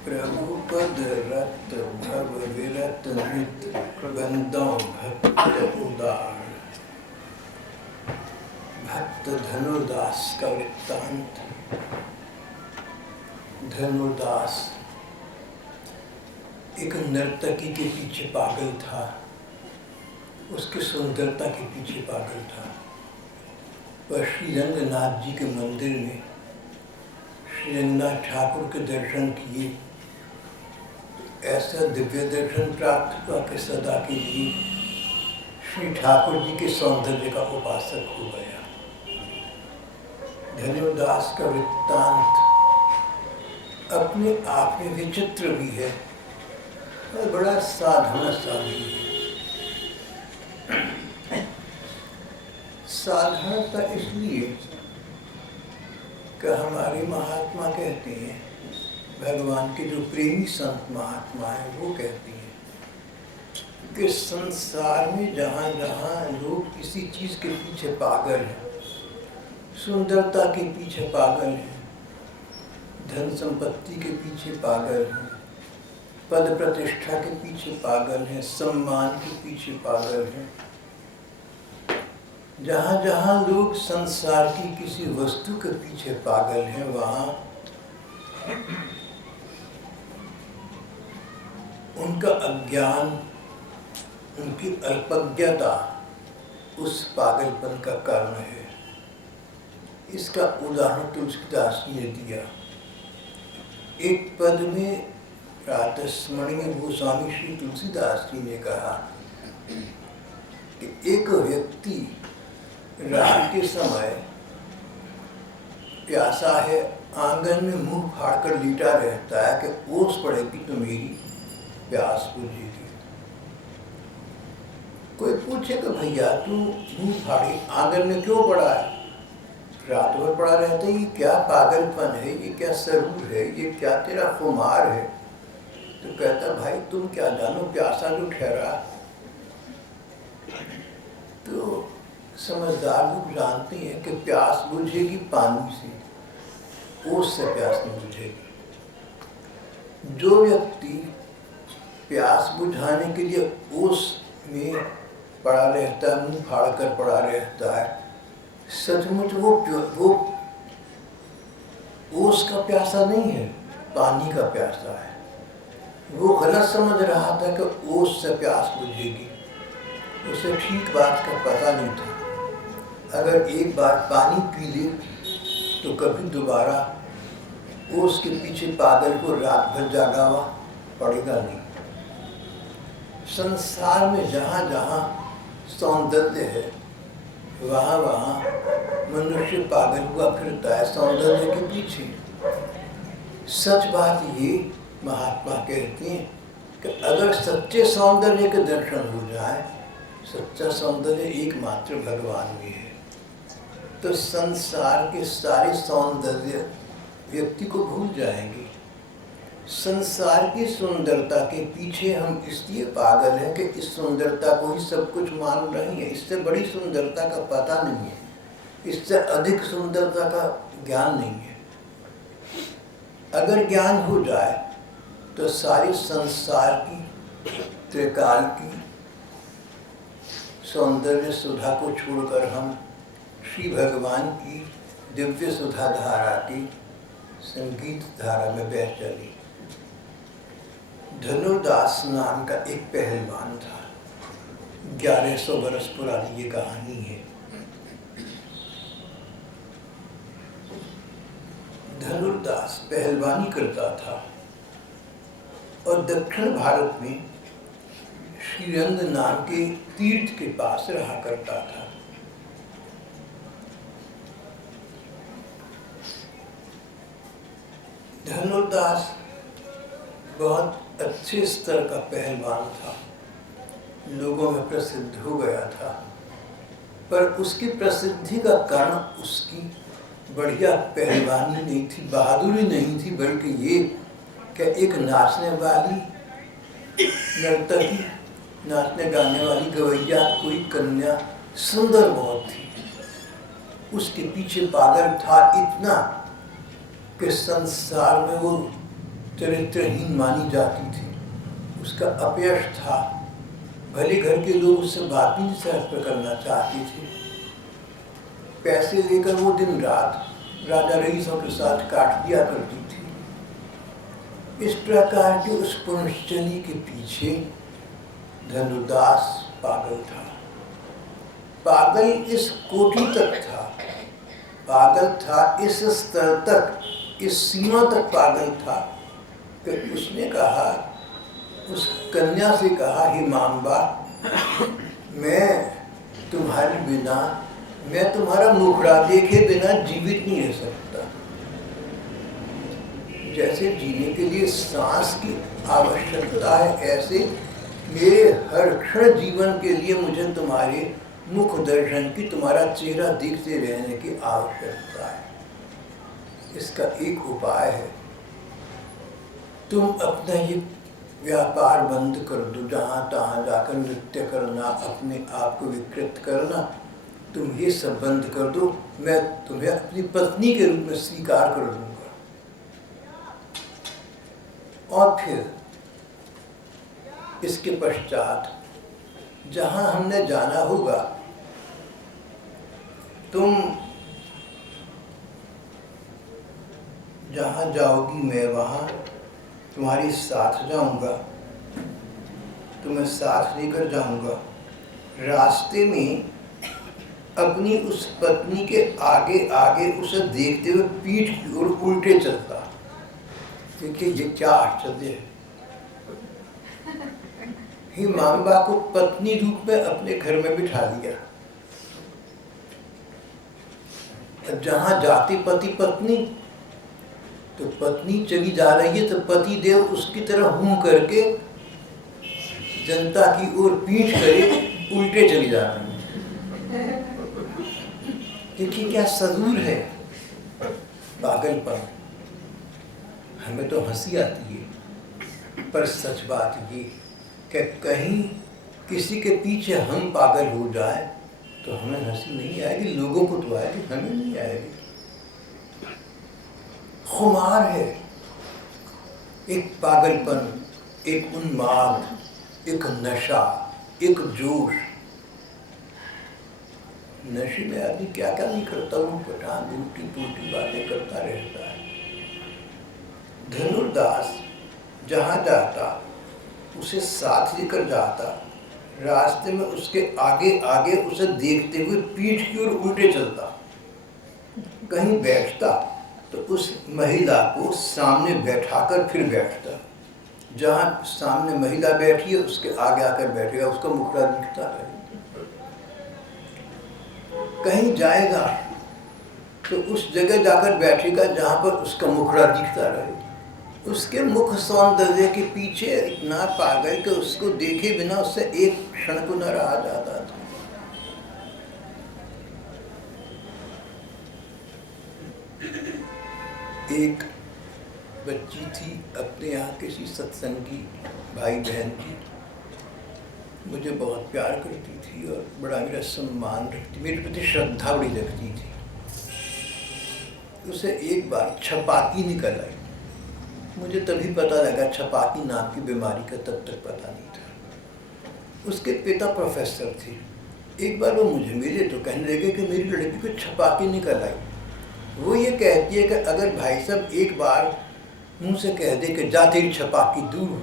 प्रभुपद रत भव विरत नित बंदों भक्त उदार। भक्त धनुर्दास का वृत्तांत। धनुर्दास एक नर्तकी के पीछे पागल था, उसकी सुंदरता के पीछे पागल था। वह श्री रंगनाथ जी के मंदिर में श्री रंगनाथ ठाकुर के दर्शन किए तो ऐसा दिव्य दर्शन प्राप्त हुआ कि सदा के लिए श्री ठाकुर जी के सौंदर्य का उपासक हो गया। धनुर्दास का वृत्तांत अपने आप में विचित्र भी है और बड़ा साधारण सा भी है। साधारणता इसलिए कि हमारे महात्मा कहते हैं, भगवान के जो प्रेमी संत महात्मा हैं वो कहते हैं कि संसार में जहाँ जहाँ लोग किसी चीज़ के पीछे पागल हैं, सुंदरता के पीछे पागल हैं, धन संपत्ति के पीछे पागल हैं, पद प्रतिष्ठा के पीछे पागल हैं, सम्मान के पीछे पागल हैं, जहाँ जहाँ लोग संसार की किसी वस्तु के पीछे पागल हैं, वहाँ उनका अज्ञान, उनकी अल्पज्ञता उस पागलपन का कारण है। इसका उदाहरण तुलसीदास जी ने दिया। एक पद में प्रातस्मरणीय गोस्वामी श्री तुलसीदास जी ने कहा कि एक व्यक्ति रात के समय प्यासा है, आंगन में मुंह फाड़कर लेटा रहता है कि ओस पड़ेगी तो मेरी प्यास बुझेगी। कोई पूछे कि भैया तू मुंह फाड़ी आंगन में क्यों पड़ा है, रात भर पड़ा रहता है, ये क्या पागलपन है, ये क्या सरूर है, ये क्या तेरा खुमार है। तो कहता भाई तुम क्या जानो, प्यासा जो ठहरा। तो समझदार लोग जानते हैं कि प्यास बुझेगी पानी से, ओस से प्यास नहीं बुझेगी। जो व्यक्ति प्यास बुझाने के लिए ओस में पड़ा रहता है, मुंह फाड़ कर पड़ा रहता है, सचमुच वो ओस का प्यासा नहीं है, पानी का प्यासा है। वो गलत समझ रहा था कि ओस से प्यास बुझेगी, उसे ठीक बात का पता नहीं था। अगर एक बार पानी पी ले तो कभी दोबारा ओस के पीछे पागल को रात भर जागा हुआ पड़ेगा नहीं। संसार में जहाँ जहाँ सौंदर्य है, वहाँ वहाँ मनुष्य पागल हुआ फिरता है सौंदर्य के पीछे। सच बात ये महात्मा कहते हैं कि अगर सच्चे सौंदर्य के दर्शन हो जाए, सच्चा सौंदर्य एकमात्र भगवान में है, तो संसार के सारे सौंदर्य व्यक्ति को भूल जाएंगे। संसार की सुंदरता के पीछे हम इसलिए पागल हैं कि इस सुंदरता को ही सब कुछ मान रहे हैं। इससे बड़ी सुंदरता का पता नहीं है, इससे अधिक सुंदरता का ज्ञान नहीं है। अगर ज्ञान हो जाए तो सारी संसार की त्रिकाल की सौंदर्य सुधा को छोड़कर हम श्री भगवान की दिव्य सुधा धारा की संगीत धारा में बह चली। धनुर्दास नाम का एक पहलवान था। 1100 वर्ष पुरानी ये कहानी है। धनुर्दास पहलवानी करता था और दक्षिण भारत में श्रीरंग नाम के तीर्थ के पास रहा करता था। धनुर्दास बहुत अच्छे स्तर का पहलवान था, लोगों में प्रसिद्ध हो गया था, पर उसकी प्रसिद्धि का कारण उसकी बढ़िया पहलवानी नहीं थी, बहादुरी नहीं थी, बल्कि ये कि एक नाचने वाली नर्तकी, नाचने गाने वाली गवैया कोई कन्या सुंदर बहुत थी, उसके पीछे पागल था इतना कि संसार में वो चरित्रहीन मानी जाती थी, उसका अपयश था। भले घर के लोग उससे बात भी नहीं करना चाहते थे। पैसे लेकर वो दिन रात राजा रईसों के साथ काट दिया करती थी। इस प्रकार के उस पुनश्चनी के पीछे धनुर्दास पागल था। पागल इस कोटि तक था, पागल था इस स्तर तक, इस सीमा तक पागल था कि उसने कहा, उस कन्या से कहा, हे मांबा, मैं तुम्हारे बिना, मैं तुम्हारा मुखड़ा देखे बिना जीवित नहीं रह सकता। जैसे जीने के लिए सांस की आवश्यकता है, ऐसे मेरे हर क्षण जीवन के लिए मुझे तुम्हारे मुख दर्शन की, तुम्हारा चेहरा देखते रहने की आवश्यकता है। इसका एक उपाय है, तुम अपना ये व्यापार बंद कर दो, जहाँ तहाँ जाकर नृत्य करना, अपने आप को विकृत करना, तुम ये सब बंद कर दो, मैं तुम्हें अपनी पत्नी के रूप में स्वीकार कर दूंगा। और फिर इसके पश्चात जहाँ हमने जाना होगा, तुम जहाँ जाओगी मैं वहाँ तुम्हारी साथ जाऊंगा, तुम्हें साथ लेकर जाऊंगा। रास्ते में अपनी उस पत्नी के आगे आगे उसे देखते हुए पीठ की ओर उल्टे चलता। देखिए ये क्या आश्चर्य है। ही मांबा को पत्नी रूप में अपने घर में बिठा दिया। जहाँ जाती पति पत्नी, तो पत्नी चली जा रही है तो पति देव उसकी तरह हूं करके जनता की ओर पीठ करे उल्टे चली जा रही है। देखिए क्या सदूर है पागलपन। हमें तो हंसी आती है, पर सच बात ये कि कहीं किसी के पीछे हम पागल हो जाए तो हमें हंसी नहीं आएगी, लोगों को तो आएगी, हमें नहीं आएगी। खुमार है, एक पागलपन, एक उन्माद, एक नशा, एक जोश। नशे में आदमी क्या क्या नहीं करता, वो पठान उल्टी पुल्टी बातें करता रहता है। धनुर्दास जहाँ जाता उसे साथ लेकर जाता, रास्ते में उसके आगे आगे उसे देखते हुए पीठ की ओर उल्टे चलता। कहीं बैठता तो उस महिला को सामने बैठाकर फिर बैठता। जहाँ सामने महिला बैठी है उसके आगे आकर बैठेगा, उसका मुखड़ा दिखता है। कहीं जाएगा तो उस जगह जाकर बैठेगा जहाँ पर उसका मुखड़ा दिखता रहे। उसके मुख सौंदर्य के पीछे इतना पागल कि उसको देखे बिना उससे एक क्षण को न रहा जाता था। एक बच्ची थी अपने यहाँ किसी सत्संगी भाई बहन की, मुझे बहुत प्यार करती थी और बड़ा मेरा सम्मान रखती, मेरे प्रति श्रद्धा बड़ी रखती थी। उसे एक बार छपाकी निकल आई। मुझे तभी पता लगा, छपाकी नाम की बीमारी का तब तक पता नहीं था। उसके पिता प्रोफेसर थे। एक बार वो मुझे मिले तो कहने लगे कि मेरी लड़की को छपाकी निकल आई। वो ये कहती है कि अगर भाई साहब एक बार मुंह से कह दे कि जा तेरी छपाकी दूर हो,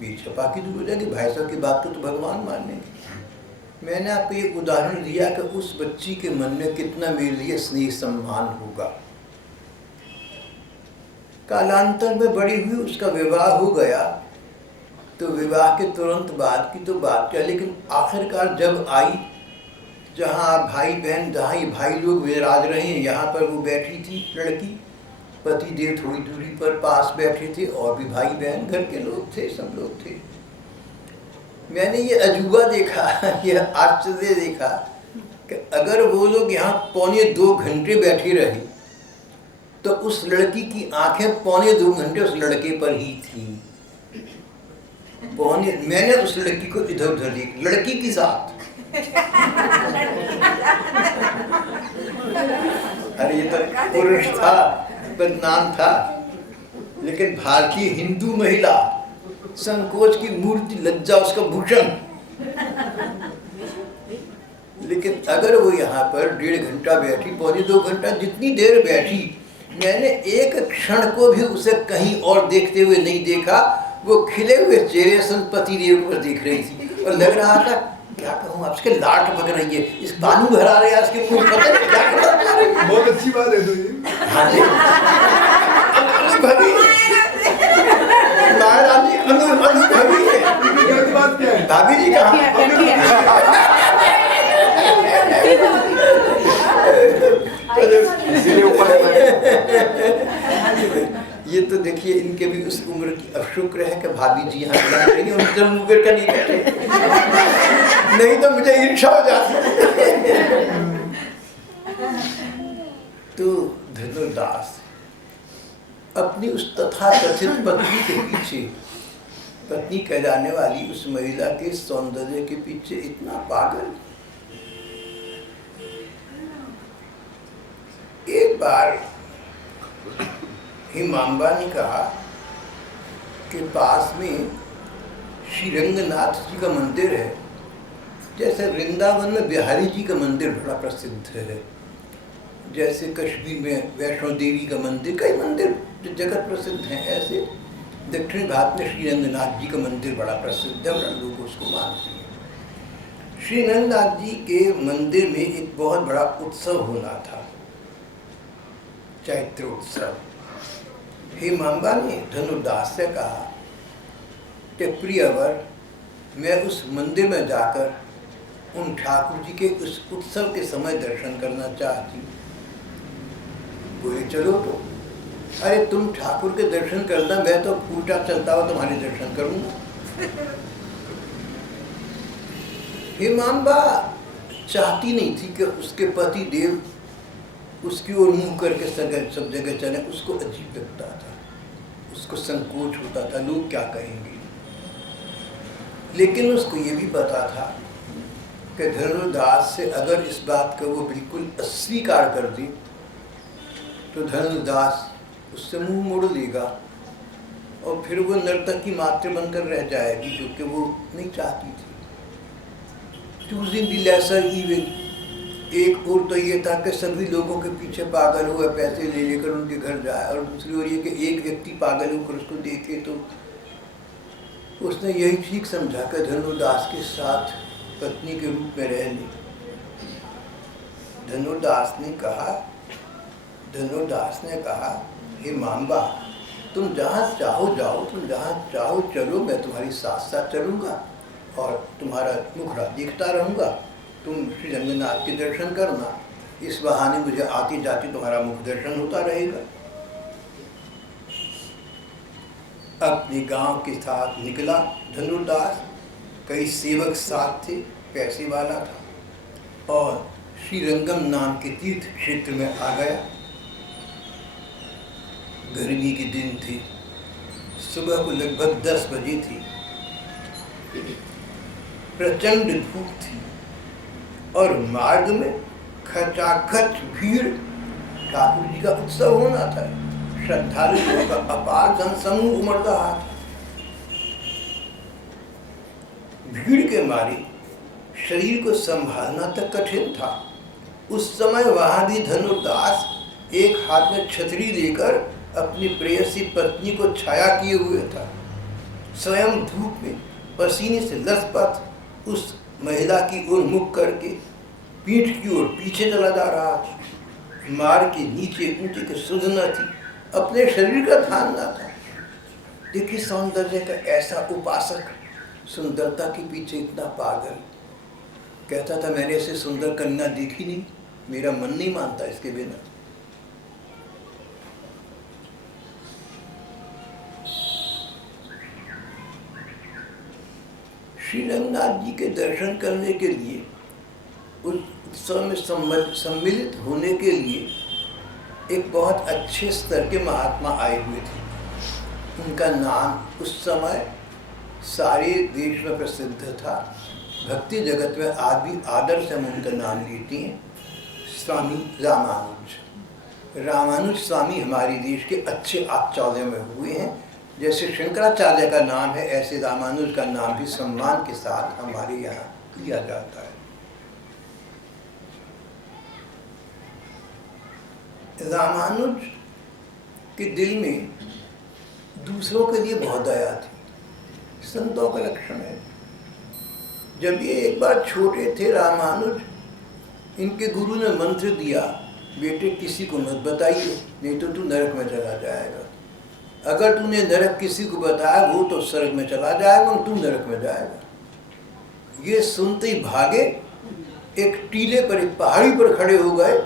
मेरी छपाकी दूर हो जाएगी, भाई साहब की बात को तो भगवान मानेंगे। मैंने आपको ये उदाहरण दिया कि उस बच्ची के मन में कितना मेरे लिए स्नेह सम्मान होगा। कालांतर में बड़ी हुई, उसका विवाह हो गया। तो विवाह के तुरंत बाद की तो बात क्या, लेकिन आखिरकार जब आई, जहाँ भाई बहन, जहाँ ये भाई लोग विराज रहे हैं, यहाँ पर वो बैठी थी लड़की, पति देव थोड़ी दूरी पर पास बैठे थे, और भी भाई बहन घर के लोग थे, सब लोग थे। मैंने ये अजूबा देखा, ये आश्चर्य देखा कि अगर वो लोग यहाँ 1.25 घंटे बैठे रहे तो उस लड़की की आंखें 1.25 घंटे उस लड़के पर ही थी। मैंने उस लड़की को इधर उधर देखी, लड़की के साथ। अरे ये तो पुरुष था, बदनाम था। लेकिन भारतीय हिंदू महिला संकोच की मूर्ति, लज्जा उसका भूषण। लेकिन अगर वो यहाँ पर 1.5 घंटा बैठी, पौने 2 घंटा, जितनी देर बैठी, मैंने एक क्षण को भी उसे कहीं और देखते हुए नहीं देखा। वो खिले हुए चेहरे संपति देव को देख रही थी और लग रहा था क्या कहूँ, आपके लाट पक रही है, इस पानी भरा रहे हैं, इसके मुंह पता नहीं क्या कर रही है। बहुत अच्छी बात है तो ये। हाँ जी, अनुभवी महारानी, अनुभवी है। बात क्या है? भाभी जी कहाँ? ये तो देखिए, इनके भी उस उम्र की, अब शुक्र है कि भाभी जी यहाँ नहीं, उनसे मुकर का नहीं बैठे, नहीं तो मुझे ईर्ष्या हो जाती। तो धनुर्दास अपनी उस तथाकथित पत्नी के पीछे, पत्नी कहलाने वाली उस महिला के सौंदर्य के पीछे इतना पागल। एक बार हिमांबा ने कहा कि पास में श्रीरंगनाथ जी का मंदिर है, जैसे वृंदावन में बिहारी जी का मंदिर बड़ा प्रसिद्ध है, जैसे कश्मीर में वैष्णो देवी का मंदिर, कई मंदिर जो जगत प्रसिद्ध हैं, ऐसे दक्षिण भारत में श्रीरंगनाथ जी का मंदिर बड़ा प्रसिद्ध है और लोग उसको मानते हैं। श्रीरंगनाथ जी के मंदिर में एक बहुत बड़ा उत्सव होना था, चैत्र उत्सव। हिमांबा ने धनुर्दास से कहा कि प्रियवर, मैं उस मंदिर में जाकर उन ठाकुर जी के उस उत्सव के समय दर्शन करना चाहती हूँ। बोले चलो। तो अरे तुम ठाकुर के दर्शन करना, मैं तो उल्टा चलता हुआ तुम्हारे दर्शन करूंगा। हिमांबा चाहती नहीं थी कि उसके पति देव उसकी ओर मुंह करके सब जगह चले, उसको अजीब लगता था, उसको संकोच होता था, लोग क्या कहेंगे। लेकिन उसको ये भी पता था कि धनुर्दास से अगर इस बात को वो बिल्कुल अस्वीकार कर दी तो धनुर्दास उससे मुंह मोड़ लेगा और फिर वो नर्तकी मात्र बनकर रह जाएगी, जो कि वो नहीं चाहती थी। चूजिंग द लेसर इविल, एक ओर तो ये था कि सभी लोगों के पीछे पागल हुए, पैसे ले लेकर उनके घर जाए, और दूसरी ओर ये कि एक व्यक्ति पागल होकर उसको देखे तो उसने यही ठीक समझा कि धनुर्दास के साथ पत्नी के रूप में रह ली। धनुर्दास ने कहा हिमांबा, तुम जहाँ चाहो जाओ, तुम जहाँ चाहो चलो, मैं तुम्हारी साथ साथ चलूँगा और तुम्हारा मुखड़ा देखता रहूँगा, तुम श्री रंगनाथ के दर्शन करना, इस बहाने मुझे आती जाती तुम्हारा मुख दर्शन होता रहेगा। अपने गांव के साथ निकला धनुर्दास, कई सेवक साथ थे, पैसे वाला था और श्रीरंगम नाम के तीर्थ क्षेत्र में आ गया। गर्मी के दिन थे, सुबह को लगभग 10 बजे थी, प्रचंड धूप थी और मार्ग में खचाखच भीड़, ठाकुर जी का उत्सव होना था, श्रद्धालुओं का अपार जनसमूह उमड़ रहा था। भीड़ के मारे शरीर को संभालना तक कठिन था। उस समय वहां भी धनुर्दास एक हाथ में छतरी लेकर अपनी प्रेयसी पत्नी को छाया किए हुए था। स्वयं धूप में पसीने से लथपथ उस महिला की ओर मुख करके पीठ की ओर पीछे चला जा रहा था। मार के नीचे ऊंचे की सुधना थी, अपने शरीर का ध्यान न था। देखिए सौंदर्य का ऐसा उपासक, सुंदरता के पीछे इतना पागल। कहता था मैंने ऐसे सुंदर कन्या देखी नहीं, मेरा मन नहीं मानता इसके बिना। श्री रंगनाथ जी के दर्शन करने के लिए, उस उत्सव में सम्मिलित होने के लिए एक बहुत अच्छे स्तर के महात्मा आए हुए थे। उनका नाम उस समय सारे देश में प्रसिद्ध था। भक्ति जगत में आज भी आदर से हम उनका नाम लेते हैं, स्वामी रामानुज। रामानुज स्वामी हमारे देश के अच्छे आचार्यों में हुए हैं। जैसे शंकराचार्य का नाम है, ऐसे रामानुज का नाम भी सम्मान के साथ हमारे यहाँ लिया जाता है। रामानुज के दिल में दूसरों के लिए बहुत दया थी, संतों का लक्षण है। जब ये एक बार छोटे थे रामानुज, इनके गुरु ने मंत्र दिया, बेटे किसी को मत बताइए, नहीं तो तू नरक में चला जाएगा। अगर तूने नरक किसी को बताया, वो तो स्वर्ग में चला जाएगा और तू नरक में जाएगा। ये सुनते ही भागे, एक टीले पर, एक पहाड़ी पर खड़े हो गए,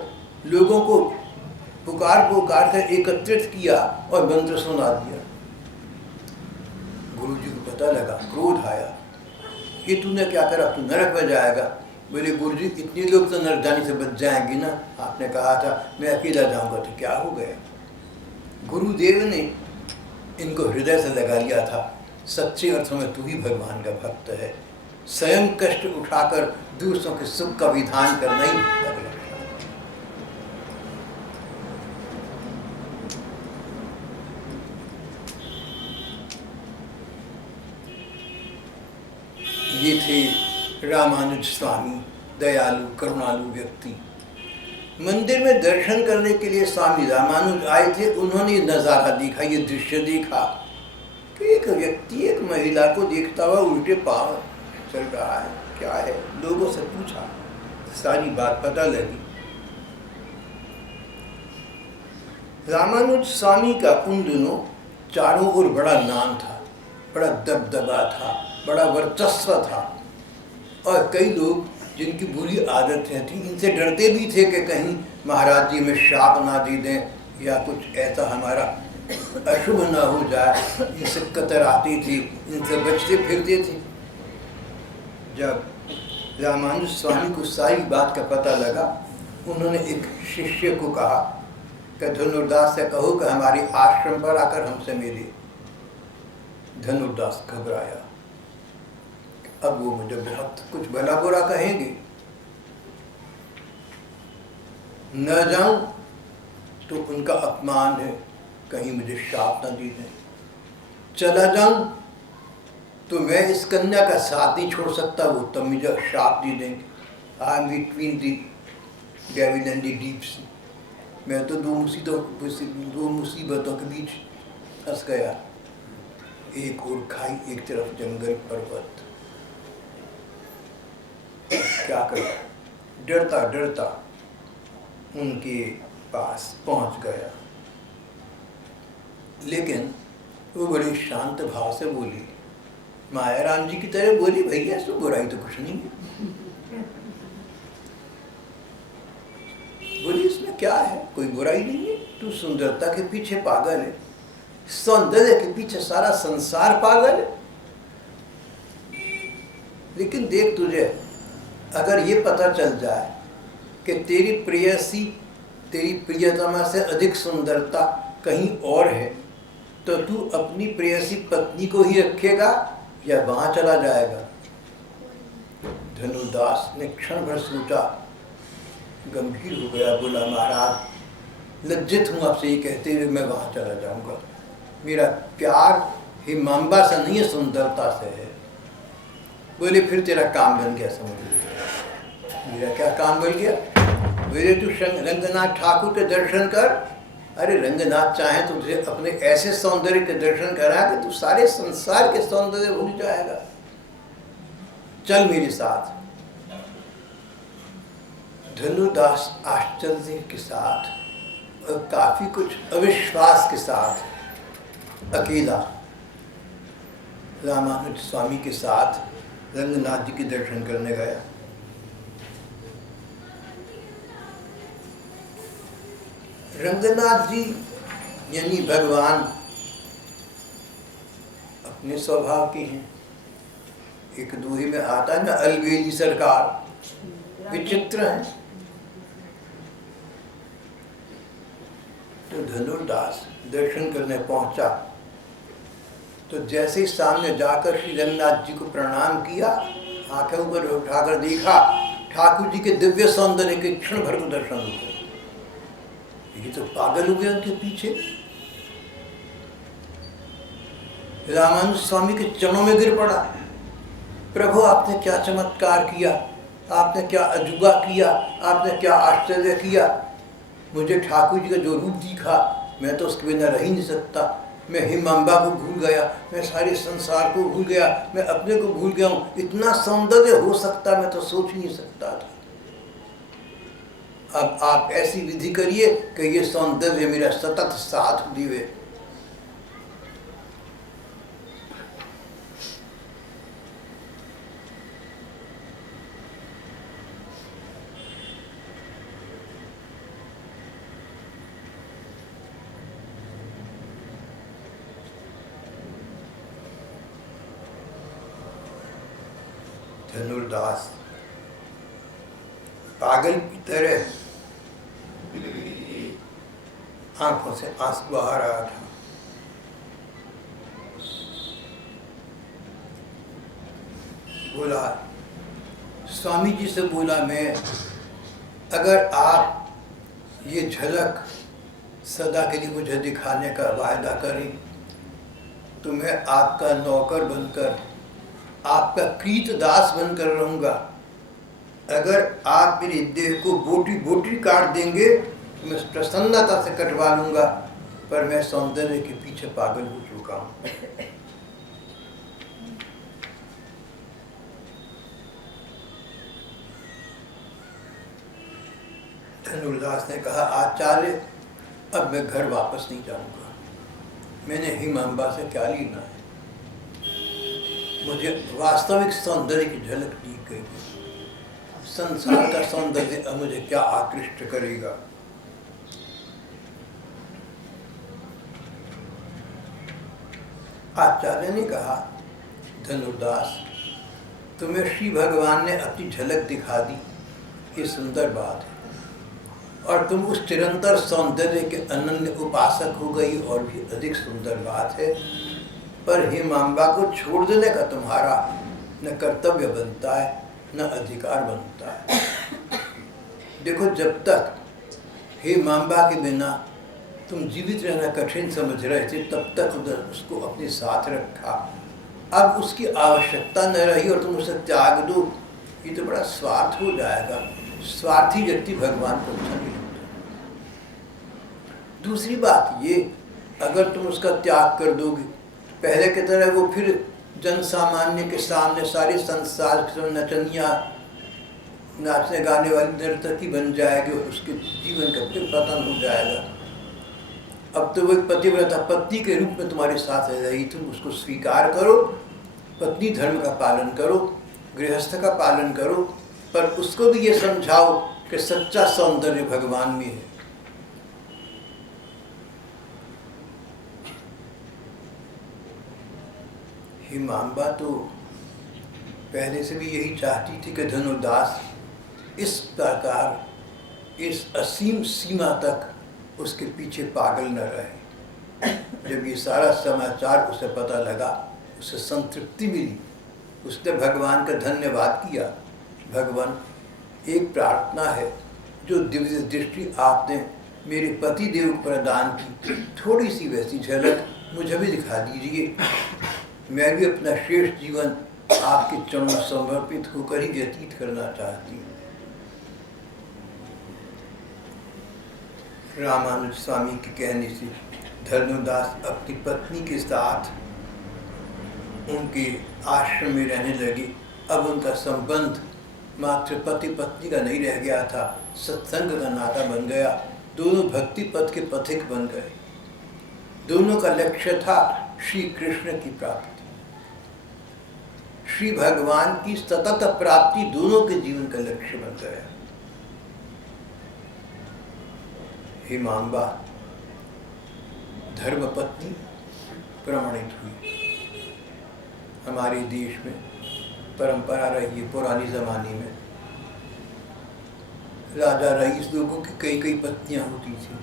लोगों को पुकार कर एकत्रित किया और मंत्र सुना दिया। गुरु जी को पता लगा, क्रोध आया, ये तूने क्या करा, तू नरक में जाएगा। बोले गुरु जी इतने लोग तो नरक जाने से बच जाएंगे ना, आपने कहा था मैं अकेला जाऊंगा, तो क्या हो गया। गुरुदेव ने इनको हृदय से लगा लिया था, सच्चे अर्थों में तू ही भगवान का भक्त है। स्वयं कष्ट उठाकर दूसरों के सुख का विधान करना ही भक्त लक्षण। ये थे रामानुज स्वामी, दयालु करुणालु व्यक्ति। मंदिर में दर्शन करने के लिए स्वामी रामानुज आए थे। उन्होंने नज़ारा देखा, ये दृश्य देखा कि एक व्यक्ति एक महिला को देखता हुआ उल्टे पांव चल रहा है, क्या है। लोगों से पूछा, सारी बात पता लगी। रामानुज स्वामी का उन दिनों चारों ओर बड़ा नाम था, बड़ा दबदबा था, बड़ा वर्चस्व था, और कई लोग जिनकी बुरी आदतें थी इनसे डरते भी थे कि कहीं महाराज जी में शाप ना दे दें या कुछ ऐसा हमारा अशुभ ना हो जाए, इनसे कतराती थी, इनसे बचते फिरते थे। जब रामानुज स्वामी को सारी बात का पता लगा, उन्होंने एक शिष्य को कहा कि धनुर्दास से कहो कि हमारे आश्रम पर आकर हमसे मिले। धनुर्दास घबराया, अब वो मुझे बहुत कुछ भला बुरा कहेंगे, न जाऊं तो उनका अपमान है, कहीं मुझे शाप न दे दें। चला जाऊं तो मैं इस कन्या का साथ नहीं छोड़ सकता, वो तब मुझे शाप दे देंगे। I am between the devil and the deep sea. मैं तो दो मुसीबतों के बीच फंस गया, एक और खाई, एक तरफ जंगल पर्वत। क्या करूं, डरता डरता उनके पास पहुंच गया। लेकिन वो बड़े शांत भाव से बोली, माया राम जी की तरह बोली, भैया इसमें बुराई तो कुछ नहीं है। बोली इसमें क्या है, कोई बुराई नहीं है, तू सुंदरता के पीछे पागल है, सौंदर्य के पीछे सारा संसार पागल है। लेकिन देख, तुझे अगर ये पता चल जाए कि तेरी प्रेयसी, तेरी प्रियतमा से अधिक सुंदरता कहीं और है, तो तू अपनी प्रेयसी पत्नी को ही रखेगा या वहां चला जाएगा। धनुर्दास ने क्षण भर सोचा, गंभीर हो गया, बोला महाराज लज्जित हूं आपसे ये कहते हुए, मैं वहां चला जाऊंगा। मेरा प्यार हिमांबा से नहीं है, सुंदरता से है। बोले फिर तेरा काम बन गया, समझ लो। मेरा क्या काम बन गया? बोले तू रंगनाथ ठाकुर के दर्शन कर। अरे रंगनाथ चाहे तो तुझे अपने ऐसे सौंदर्य के दर्शन करा कि तू सारे संसार के सौंदर्य भूल जाएगा। चल मेरे साथ। धनुर्दास आश्चर्य के साथ और काफी कुछ अविश्वास के साथ अकेला रामानुज स्वामी के साथ रंगनाथ जी के दर्शन करने गया। रंगनाथ जी यानी भगवान अपने स्वभाव के हैं। एक दोहे में आता है ना, अलबेली सरकार, विचित्र है। तो धनुर्दास दर्शन करने पहुंचा तो जैसे ही सामने जाकर श्री रंगनाथ जी को प्रणाम किया, आंखें ऊपर उठाकर देखा, ठाकुर जी के दिव्य सौंदर्य के क्षण भर को दर्शन हो गए। ये तो पागल हो गया उनके पीछे। रामानुज स्वामी के चरणों में गिर पड़ा, प्रभु आपने क्या चमत्कार किया, आपने क्या अजूबा किया, आपने क्या आश्चर्य किया। मुझे ठाकुर जी का जो रूप दिखा, मैं तो उसके बिना रह ही नहीं सकता। मैं हिमांबा को भूल गया, मैं सारे संसार को भूल गया, मैं अपने को भूल गया हूँ। इतना सौंदर्य हो सकता मैं तो सोच ही नहीं सकता था। अब आप ऐसी विधि करिए कि ये सौंदर्य मेरा सतत साथ दिवे। धनुर्दास पागल की तरह आंखों से आंसू बहा रहा था। बोला, स्वामी जी से बोला मैं, अगर आप ये झलक सदा के लिए मुझे दिखाने का वायदा करें तो मैं आपका नौकर बनकर, आपका कृत दास बनकर रहूंगा। अगर आप मेरे देह को बोटी बोटी काट देंगे तो मैं प्रसन्नता से कटवा लूंगा, पर मैं सौंदर्य के पीछे पागल हो चुका हूं। धनुर्दास ने कहा, आचार्य अब मैं घर वापस नहीं जाऊंगा, मैंने हिमांबा से क्या लेना है। मुझे वास्तविक सौंदर्य की झलक दी गई, संसार का सौंदर्य अब मुझे क्या आकृष्ट करेगा। आचार्य ने कहा, धनुर्दास तुम्हें श्री भगवान ने अपनी झलक दिखा दी, ये सुंदर बात है, और तुम उस निरंतर सौंदर्य के अनन्य उपासक हो गई, और भी अधिक सुंदर बात है। पर हिमांबा को छोड़ देने का तुम्हारा न कर्तव्य बनता है न अधिकार बनता है। देखो, जब तक हिमांबा के बिना तुम जीवित रहना कठिन समझ रहे थे, तब तक उसको अपने साथ रखा। अब उसकी आवश्यकता न रही और तुम उसे त्याग दो, ये तो बड़ा स्वार्थ हो जाएगा। स्वार्थी व्यक्ति भगवान को अच्छा नहीं लगता। दूसरी बात ये, अगर तुम उसका त्याग कर दोगे, पहले की तरह वो फिर जन सामान्य के सामने सारे संसार के नचनिया, नाचने गाने वाली नर्तकी बन जाएगी, उसके जीवन का फिर पतन हो जाएगा। अब तो वो एक पतिव्रता पत्नी के रूप में तुम्हारे साथ रह रही, तुम उसको स्वीकार करो, पत्नी धर्म का पालन करो, गृहस्थ का पालन करो, पर उसको भी ये समझाओ कि सच्चा सौंदर्य भगवान में है। हिमांबा तो पहले से भी यही चाहती थी कि धनुर्दास इस प्रकार इस असीम सीमा तक उसके पीछे पागल न रहे। जब ये सारा समाचार उसे पता लगा, उसे संतृप्ति मिली, उसने भगवान का धन्यवाद किया। भगवान, एक प्रार्थना है, जो दिव्य दृष्टि आपने मेरे पति देव को प्रदान की, थोड़ी सी वैसी झलक मुझे भी दिखा दीजिए। मैं भी अपना श्रेष्ठ जीवन आपके चरणों में समर्पित होकर ही व्यतीत करना चाहती हूँ। रामानुज स्वामी के कहने से धनुर्दास अपनी पत्नी के साथ उनके आश्रम में रहने लगे। अब उनका संबंध मात्र पति पत्नी का नहीं रह गया था, सत्संग का नाता बन गया। दोनों भक्ति पथ के पथिक बन गए। दोनों का लक्ष्य था श्री कृष्ण की प्राप्ति, श्री भगवान की सतत प्राप्ति दोनों के जीवन का लक्ष्य बन गया। हिमांबा धर्मपत्नी प्रमाणित हुई। हमारे देश में परंपरा रही है, पुरानी जमाने में राजा रईस लोगों की कई कई पत्नियां होती थी।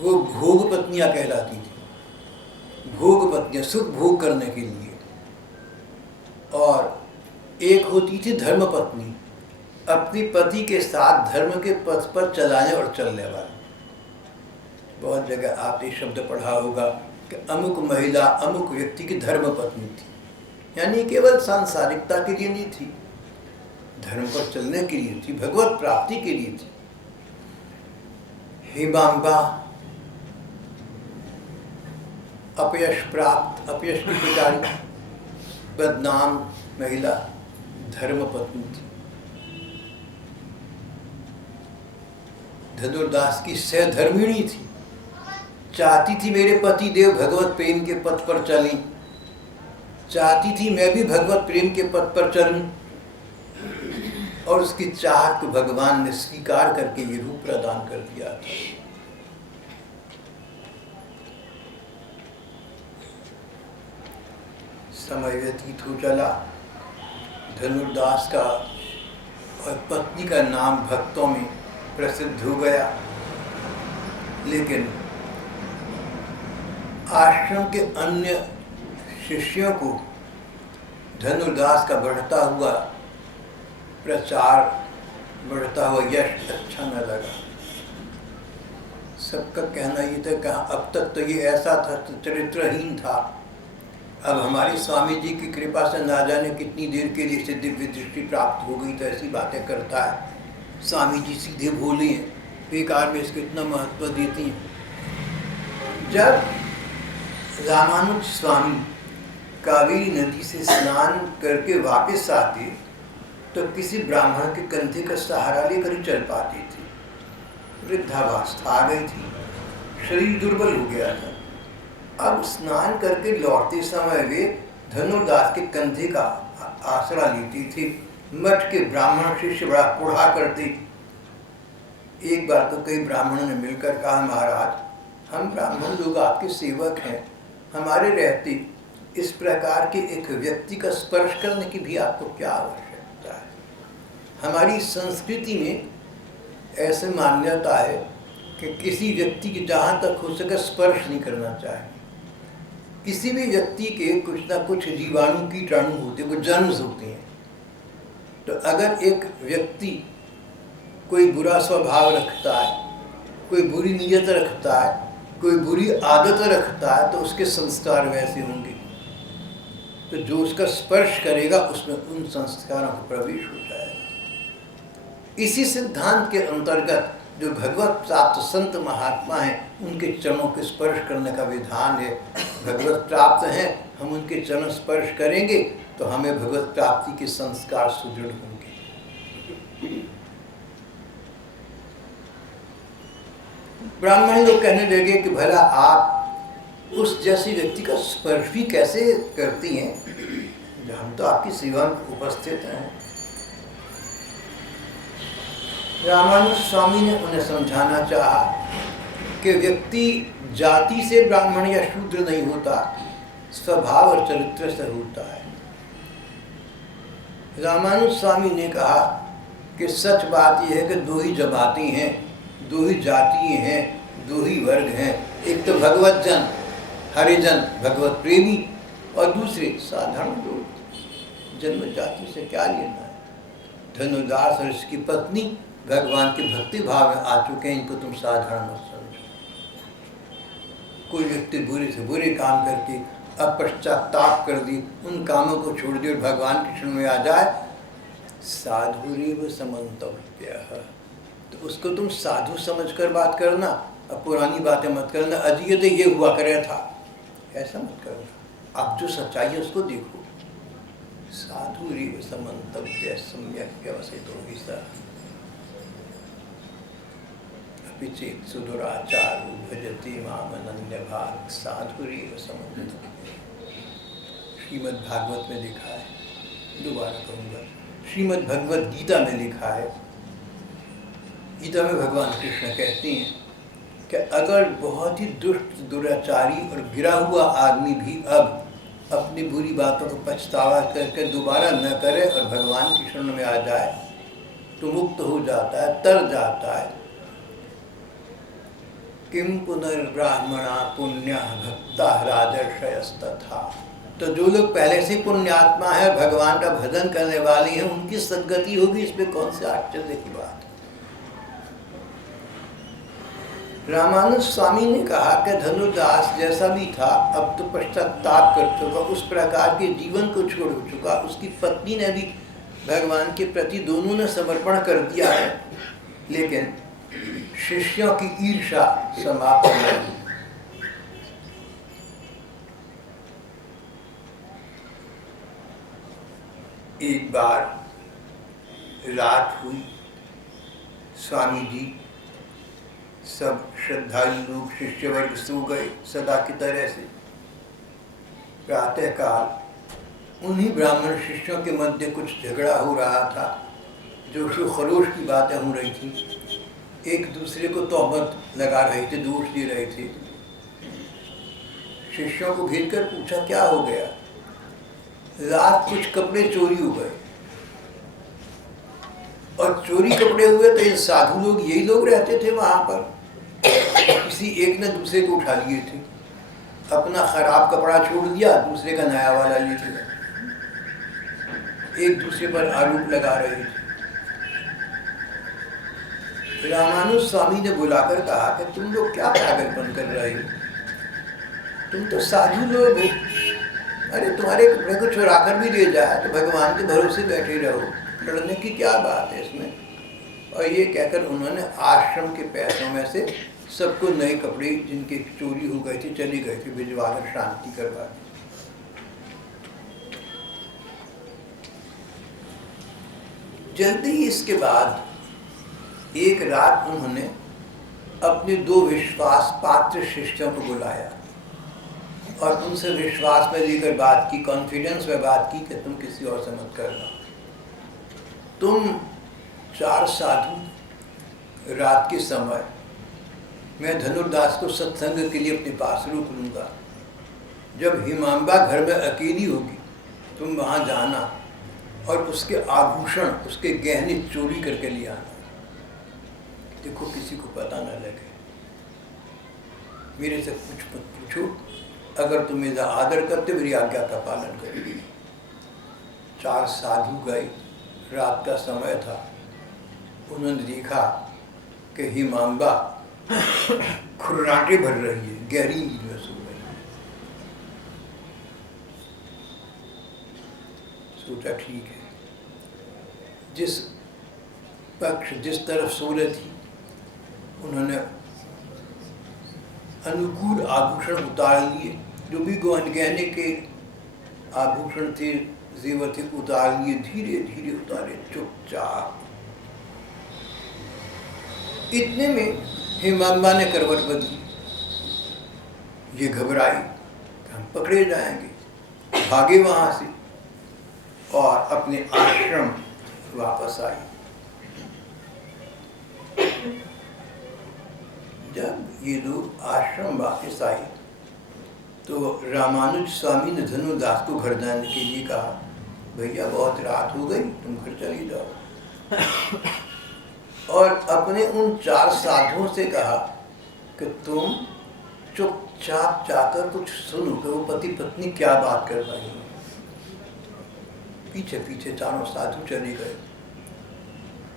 वो भोग पत्नियां कहलाती थी। भोग पत्नियां सुख भोग करने के लिए। और एक होती थी धर्म पत्नी, अपनी पति के साथ धर्म के पथ पर चलाने और चलने वाले। बहुत जगह आपने शब्द पढ़ा होगा कि अमुक महिला अमुक व्यक्ति की धर्म पत्नी थी, यानी केवल सांसारिकता के लिए नहीं थी, धर्म पर चलने के लिए थी, भगवत प्राप्ति के लिए थी। हिमांबा अपयश प्राप्त, अपयश की पुजारी, बदनाम महिला, धर्म पत्नी थी। धनुर्दास की सहधर्मिणी थी, चाहती थी मेरे पति देव भगवत प्रेम के पथ पर चलें, चाहती थी मैं भी भगवत प्रेम के पथ पर चलूं, और उसकी चाह को भगवान ने स्वीकार करके ये रूप प्रदान कर दिया था। समय व्यतीत हो चला, धनुर्दास का और पत्नी का नाम भक्तों में प्रसिद्ध हो गया, लेकिन आश्रम के अन्य शिष्यों को धनुर्दास का बढ़ता हुआ प्रचार, बढ़ता हुआ यश अच्छा न लगा। सबका कहना ये था कि अब तक तो ये ऐसा था, तो चरित्रहीन था, अब हमारी स्वामी जी की कृपा से ना जाने कितनी देर के लिए इसे दिव्य दृष्टि प्राप्त हो गई, तो ऐसी बातें करता है। स्वामी जी सीधे भोले हैं, बेकार में इसको इतना महत्व देती हैं। जब रामानुज स्वामी कावेरी नदी से स्नान करके वापस आते तो किसी ब्राह्मण के कंधे का सहारा लेकर ही चल पाती थी। वृद्धावस्था आ गई थी, शरीर दुर्बल हो गया था। अब स्नान करके लौटते समय वे धनुर्दास के कंधे का आसरा लेती थी। मठ के ब्राह्मण शिष्य बड़ा पुढ़ा करते। एक बार तो कई ब्राह्मणों ने मिलकर कहा, महाराज हम ब्राह्मण लोग आपके सेवक हैं, हमारे रहते इस प्रकार के एक व्यक्ति का स्पर्श करने की भी आपको क्या आवश्यकता है। हमारी संस्कृति में ऐसे मान्यता है कि किसी व्यक्ति की जहाँ तक हो सके स्पर्श नहीं करना चाहिए। किसी भी व्यक्ति के कुछ ना कुछ जीवाणु कीटाणु होते, वो जर्म्स होते हैं। तो अगर एक व्यक्ति कोई बुरा स्वभाव रखता है, कोई बुरी नीयत रखता है, कोई बुरी आदत रखता है, तो उसके संस्कार वैसे होंगे। तो जो उसका स्पर्श करेगा उसमें उन संस्कारों का प्रवेश हो जाएगा। इसी सिद्धांत के अंतर्गत जो भगवत प्राप्त संत महात्मा हैं, उनके चरणों के स्पर्श करने का विधान है। भगवत प्राप्त हैं, हम उनके चरण स्पर्श करेंगे तो हमें भगवत प्राप्ति के संस्कार सुदृढ़ होंगे। ब्राह्मण लोग कहने लगे कि भला आप उस जैसे व्यक्ति का स्पर्श भी कैसे करती हैं, हम तो आपकी सेवा में उपस्थित हैं। रामानुज स्वामी ने उन्हें समझाना चाहा कि व्यक्ति जाति से ब्राह्मण या शूद्र नहीं होता, स्वभाव और चरित्र से होता है। रामानुज स्वामी ने कहा कि सच बात यह है कि दो ही जमाती हैं, दो ही जाति हैं, दो ही वर्ग हैं। एक तो भगवत जन, हरिजन, भगवत प्रेमी, और दूसरे साधारण लोग। जन्म जाति से क्या लेना है। धनुर्दास और इसकी पत्नी भगवान के भक्ति भाव में आ चुके हैं, इनको तुम साधारण मत समझो। कोई व्यक्ति बुरे से बुरे काम करके अब पश्चाताप कर दी, उन कामों को छोड़ दी और भगवान के शरण में आ जाए, साधुरेव समन्तव्यः, तो उसको तुम साधु समझकर बात करना। अब पुरानी बातें मत करना, अजी तो ये हुआ करे था, ऐसा मत करना। अब जो सच्चाई है उसको देखो। साधुरेव समन्तव्यः सम्यक् व्यवसितो हि सः अपि चेत् सुदुराचारो भजति माम् अनन्यभाक् साधुरेव समन्तव्यः। श्रीमद् भागवत में लिखा है, दोबारा कहूँगा, श्रीमद् भगवत गीता में लिखा है। गीता में भगवान कृष्ण कहते हैं कि अगर बहुत ही दुष्ट, दुराचारी और गिरा हुआ आदमी भी अब अपनी बुरी बातों को पछतावा करके दोबारा न करे और भगवान की शरण में आ जाए तो मुक्त हो जाता है, तर जाता है। किम पुनर्ब्राह्मणा पुण्या भक्ता राजर्षयस्तथा तो जो लोग पहले से पुण्यात्मा है, भगवान का भजन करने वाले हैं, उनकी सद्गति होगी, इसमें कौन से आश्चर्य की बात है। रामानुज स्वामी ने कहा कि धनुर्दास जैसा भी था अब तो पश्चाताप कर चुका, उस प्रकार के जीवन को छोड़ चुका। उसकी पत्नी ने भी भगवान के प्रति, दोनों ने समर्पण कर दिया है, लेकिन शिष्यों की ईर्ष्या समाप्त नहीं। एक बार रात हुई, स्वामी जी सब श्रद्धालु लोग, शिष्य वर्ग सो गए सदा की तरह से। प्रातःकाल उन्हीं ब्राह्मण शिष्यों के मध्य कुछ झगड़ा हो रहा था, जोशो खरोश की बातें हो रही थी, एक दूसरे को तौबत लगा रहे थे, दोष दे रहे थे। शिष्यों को घेर कर पूछा क्या हो गया। रात कुछ कपड़े चोरी हो गए, और चोरी कपड़े हुए तो ये साधु लोग, यही लोग रहते थे वहां पर। किसी एक ने दूसरे को उठा लिए थे, अपना खराब कपड़ा छोड़ दिया, दूसरे का नया वाला लिए थे, एक दूसरे पर आरोप लगा रहे थे। रामानुज स्वामी ने बुलाकर कहा कि तुम लोग क्या पागलपन कर रहे हो, तुम तो साधु लोग हो, अरे तुम्हारे कपड़े को चुरा कर भी ले जाए तो भगवान के भरोसे बैठे रहो, लड़ने की क्या बात है इसमें। और ये कहकर उन्होंने आश्रम के पैसों में से सबको नए कपड़े जिनके चोरी हो गए थे, चले गए थे, भिजवाकर शांति करवा दी। जल्दी ही इसके बाद एक रात उन्होंने अपने दो विश्वास पात्र शिष्यों को बुलाया और उनसे विश्वास में लेकर बात की, कॉन्फिडेंस में बात की कि तुम किसी और से मत करना। तुम 4 साधु रात के समय, मैं धनुर्दास को सत्संग के लिए अपने पास रोक लूँगा। जब हिमांबा घर में अकेली होगी तुम वहाँ जाना और उसके आभूषण, उसके गहने चोरी करके ले आना। देखो किसी को पता न लगे, मेरे से कुछ मत पूछो, अगर तुम मेरा आदर करते मेरी आज्ञा का पालन करोगे। 4 साधु गए, रात का समय था। उन्होंने देखा कि हिमांबा खुर्राटे भर रही है, गहरी नींद में सो रही है। सोचा ठीक है, जिस पक्ष जिस तरफ सो रही थी उन्होंने अनुकूल आभूषण उतार लिए, जो भी गहने के आभूषण थे, जेवर थे, उतार लिए, धीरे धीरे उतारे, चुपचाप। इतने में हिमांबा ने करवट बदली। ये घबराई, हम पकड़े जाएंगे, भागे वहां से और अपने आश्रम वापस आई। जब ये लोग आश्रम वापस आए तो रामानुज स्वामी ने धनुर्दास को घर जाने के लिए कहा, भैया बहुत रात हो गई, तुम घर चले जाओ। और अपने उन 4 साधुओं से कहा कि तुम चुपचाप जाकर कुछ सुनो कि वो पति पत्नी क्या बात कर रही हैं। पीछे पीछे 4 साधु चले गए।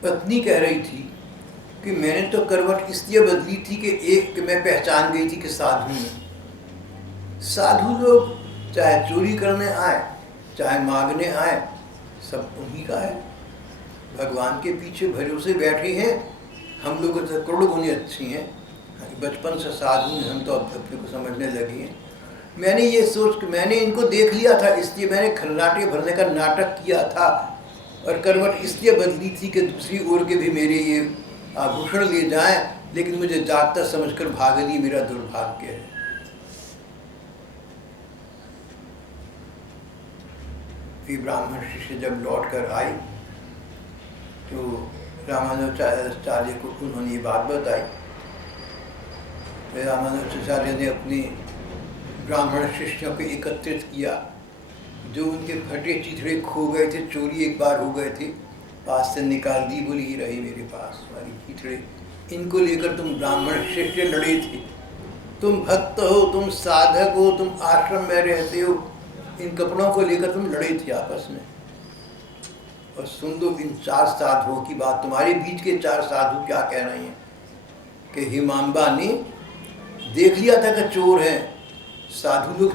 पत्नी कह रही थी कि मैंने तो करवट इसलिए बदली थी कि मैं पहचान गई थी कि साधु में। साधु लोग चाहे चोरी करने आए, चाहे मांगने आए, सब उन्हीं का है। भगवान के पीछे भरोसे बैठे हैं। हम लोग तो करोड़ गुने अच्छी हैं, बचपन से साधु हैं, हम तो अब अपने को समझने लगे हैं। मैंने ये सोच के मैंने इनको देख लिया था, इसलिए मैंने खर्राटे भरने का नाटक किया था और करवट इसलिए बदली थी कि दूसरी ओर के भी मेरे ये आभूषण ले जाएं, लेकिन मुझे जागता समझकर भाग ली, मेरा दुर्भाग्य है। फिर ब्राह्मण शिष्य जब लौट कर आए तो रामानुजाचार्य को उन्होंने ये बात बताई। रामानुजाचार्य ने अपने ब्राह्मण शिष्यों को एकत्रित किया, जो उनके फटे चिथड़े खो गए थे, चोरी एक बार हो गए थे, पास से निकाल दी, बोली ही रही मेरे पास वाली चिथड़े, इनको लेकर तुम ब्राह्मण शिष्य लड़े थे। तुम भक्त हो, तुम साधक हो, तुम आश्रम में रहते हो, इन कपड़ों को लेकर तुम लड़े थे आपस में। और सुन लो इन 4 साधुओं की बात, तुम्हारे बीच के 4 साधु क्या कह रहे हैं कि हिमांबा ने देख लिया था कि चोर हैं, साधु लोग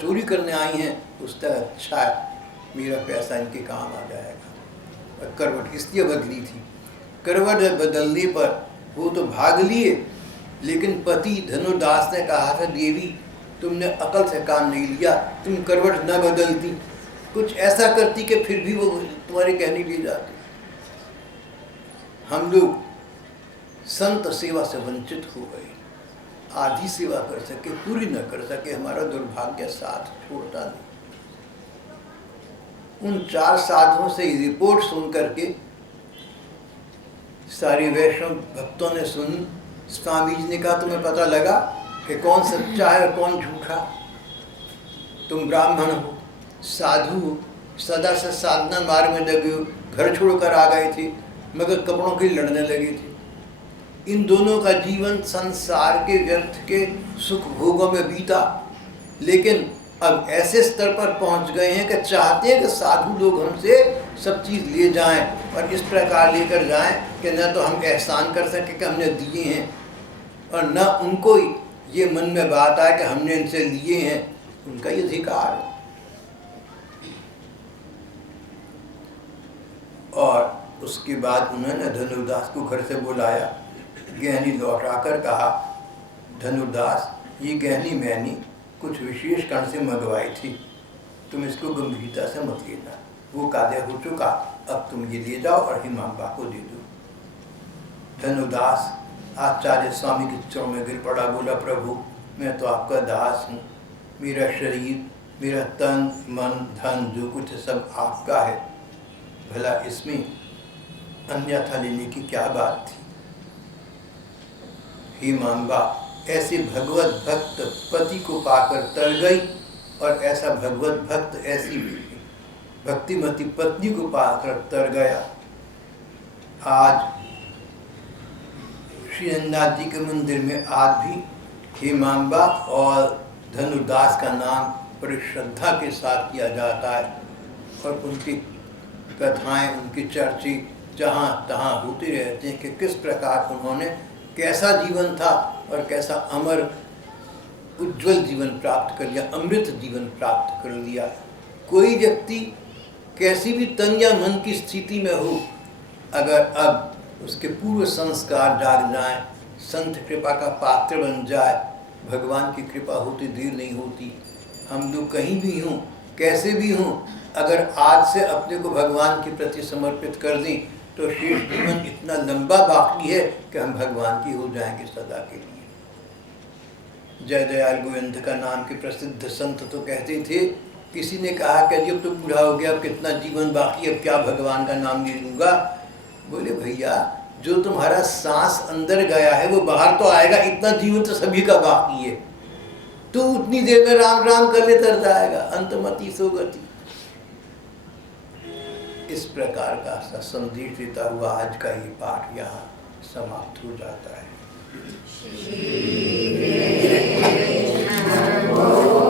चोरी करने आई हैं, उस तरह अच्छा है मेरा पैसा इनके काम आ जाएगा। और करवट इसलिए बदली थी। करवट बदलने पर वो तो भाग लिए, लेकिन पति धनुर्दास ने कहा था देवी तुमने अकल से काम नहीं लिया, तुम करवट न बदलती, कुछ ऐसा करती कि फिर भी वो तुम्हारे कहने लिए जाती। हम लोग संत सेवा से वंचित हो गए, आधी सेवा कर सके पूरी न कर सके, हमारा दुर्भाग्य साथ छोड़ता नहीं। उन 4 साधुओं से रिपोर्ट सुन करके सारे वैष्णव भक्तों ने सुनी। स्वामी जी ने कहा तुम्हें पता लगा कि कौन सच्चा है और कौन झूठा? तुम ब्राह्मण हो, साधु हो, सदा से साधना मार्ग में लगे हो, घर छोड़कर आ गए थे, मगर कपड़ों के लिए लड़ने लगे थे। इन दोनों का जीवन संसार के व्यर्थ के सुख भोगों में बीता, लेकिन अब ऐसे स्तर पर पहुंच गए हैं कि चाहते हैं कि साधु लोग हमसे सब चीज़ ले जाएं और इस प्रकार लेकर जाएं कि न तो हम एहसान कर सकें कि हमने दिए हैं, और न उनको ये मन में बात आए कि हमने इनसे लिए हैं, उनका ये अधिकार है। और उसके बाद उन्होंने धनुर्दास को घर से बुलाया, गहनी लौटाकर कहा धनुर्दास ये गहनी मैंने कुछ विशेष कारण से मंगवाई थी, तुम इसको गंभीरता से मत लेना, वो कार्य हो चुका, अब तुम ये ले जाओ और हिमांबा को दे दो। धनुर्दास आचार्य स्वामी के चरणों में गिर पड़ा, बोला प्रभु मैं तो आपका दास हूँ, मेरा शरीर, मेरा तन मन धन जो कुछ है सब आपका है, भला इसमें अन्यथा लेने की क्या बात थी। हिमांबा ऐसे भगवत भक्त पति को पाकर तर गई, और ऐसा भगवत भक्त ऐसी भक्तिमती पत्नी को पाकर तर गया। आज श्री रंगनाथ जी के मंदिर में आज भी हिमांबा और धनुर्दास का नाम बड़ी श्रद्धा के साथ किया जाता है, और उनकी कथाएं, उनकी चर्चे जहाँ तहाँ होते रहते हैं कि किस प्रकार उन्होंने कैसा जीवन था और कैसा अमर उज्जवल जीवन प्राप्त कर लिया, अमृत जीवन प्राप्त कर लिया। कोई व्यक्ति कैसी भी तन या मन की स्थिति में हो, अगर अब उसके पूर्व संस्कार जाग जाए, संत कृपा का पात्र बन जाए, भगवान की कृपा होती देर नहीं होती। हम लोग कहीं भी हों, कैसे भी हों, अगर आज से अपने को भगवान के प्रति समर्पित कर दें तो शेष जीवन इतना लंबा बाकी है कि हम भगवान की हो जाएंगे सदा के लिए। जय दयाल गोविंद का नाम के प्रसिद्ध संत तो कहते थे, किसी ने कहा कि जब तो बूढ़ा हो गया, अब कितना जीवन बाकी, अब क्या भगवान का नाम ले लूँगा। बोले भैया जो तुम्हारा सांस अंदर गया है वो बाहर तो आएगा, इतना जीवन तो सभी का बाकी है, तू उतनी देर में राम राम कर ले तर जाएगा, अंतमति सो गति। इस प्रकार का संदेश देता हुआ आज का ये पाठ यहाँ समाप्त हो जाता है।